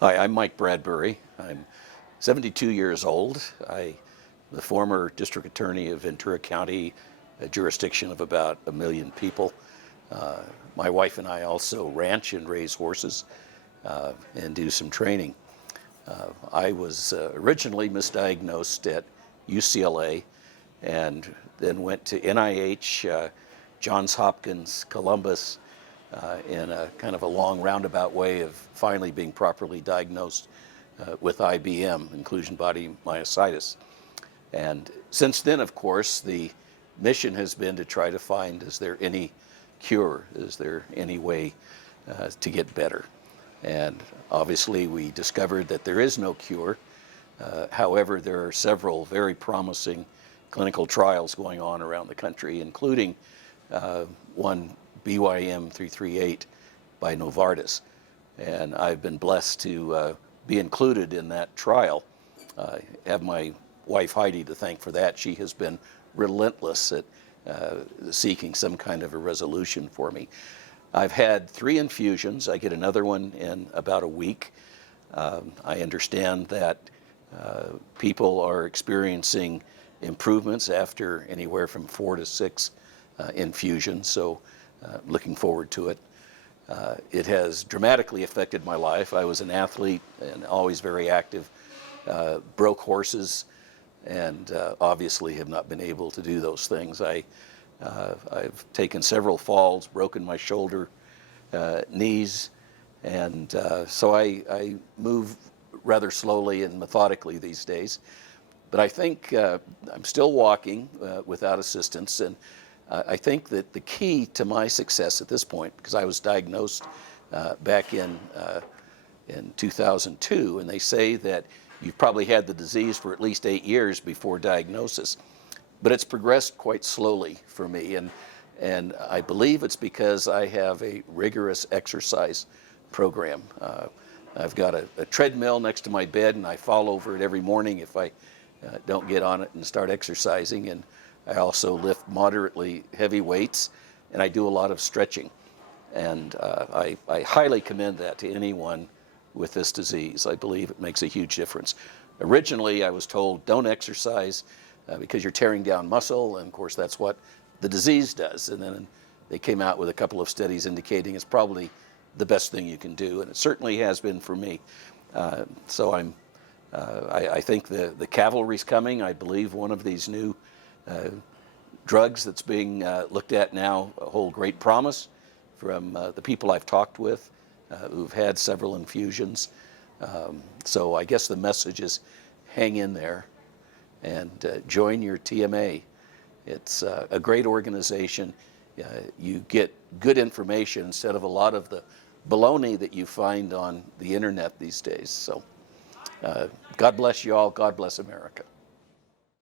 Hi, I'm Mike Bradbury. I'm 72 years old. I'm the former district attorney of Ventura County, a jurisdiction of about 1 million people. My wife and I also ranch and raise horses and do some training. I was originally misdiagnosed at UCLA and then went to NIH, Johns Hopkins, Columbus, in a kind of a long roundabout way of finally being properly diagnosed with IBM, inclusion body myositis. And since then, of course, the mission has been to try to find, is there any cure? Is there any way to get better? And obviously we discovered that there is no cure. However, there are several very promising clinical trials going on around the country, including one BYM 338 by Novartis. And I've been blessed to be included in that trial. I have my wife Heidi to thank for that. She has been relentless at seeking some kind of a resolution for me. I've had 3 infusions. I get another one in about a week. I understand that people are experiencing improvements after anywhere from 4 to 6 infusions, so looking forward to it. It has dramatically affected my life. I was an athlete and always very active, broke horses, and obviously have not been able to do those things. I've taken several falls, broken my shoulder, knees, and so I move rather slowly and methodically these days. But I think I'm still walking without assistance, and I think that the key to my success at this point, because I was diagnosed back in 2002, and they say that you've probably had the disease for at least 8 years before diagnosis, but it's progressed quite slowly for me, and I believe it's because I have a rigorous exercise program. I've got a treadmill next to my bed, and I fall over it every morning if I don't get on it and start exercising. And I also lift moderately heavy weights, and I do a lot of stretching. And I highly commend that to anyone with this disease. I believe it makes a huge difference. Originally, I was told, don't exercise because you're tearing down muscle, and of course that's what the disease does. And then they came out with a couple of studies indicating it's probably the best thing you can do, and it certainly has been for me. So I think the cavalry's coming. I believe one of these new drugs that's being looked at now hold great promise from the people I've talked with who've had several infusions. So I guess the message is hang in there and join your TMA. It's a great organization. You get good information instead of a lot of the baloney that you find on the internet these days. So God bless you all. God bless America.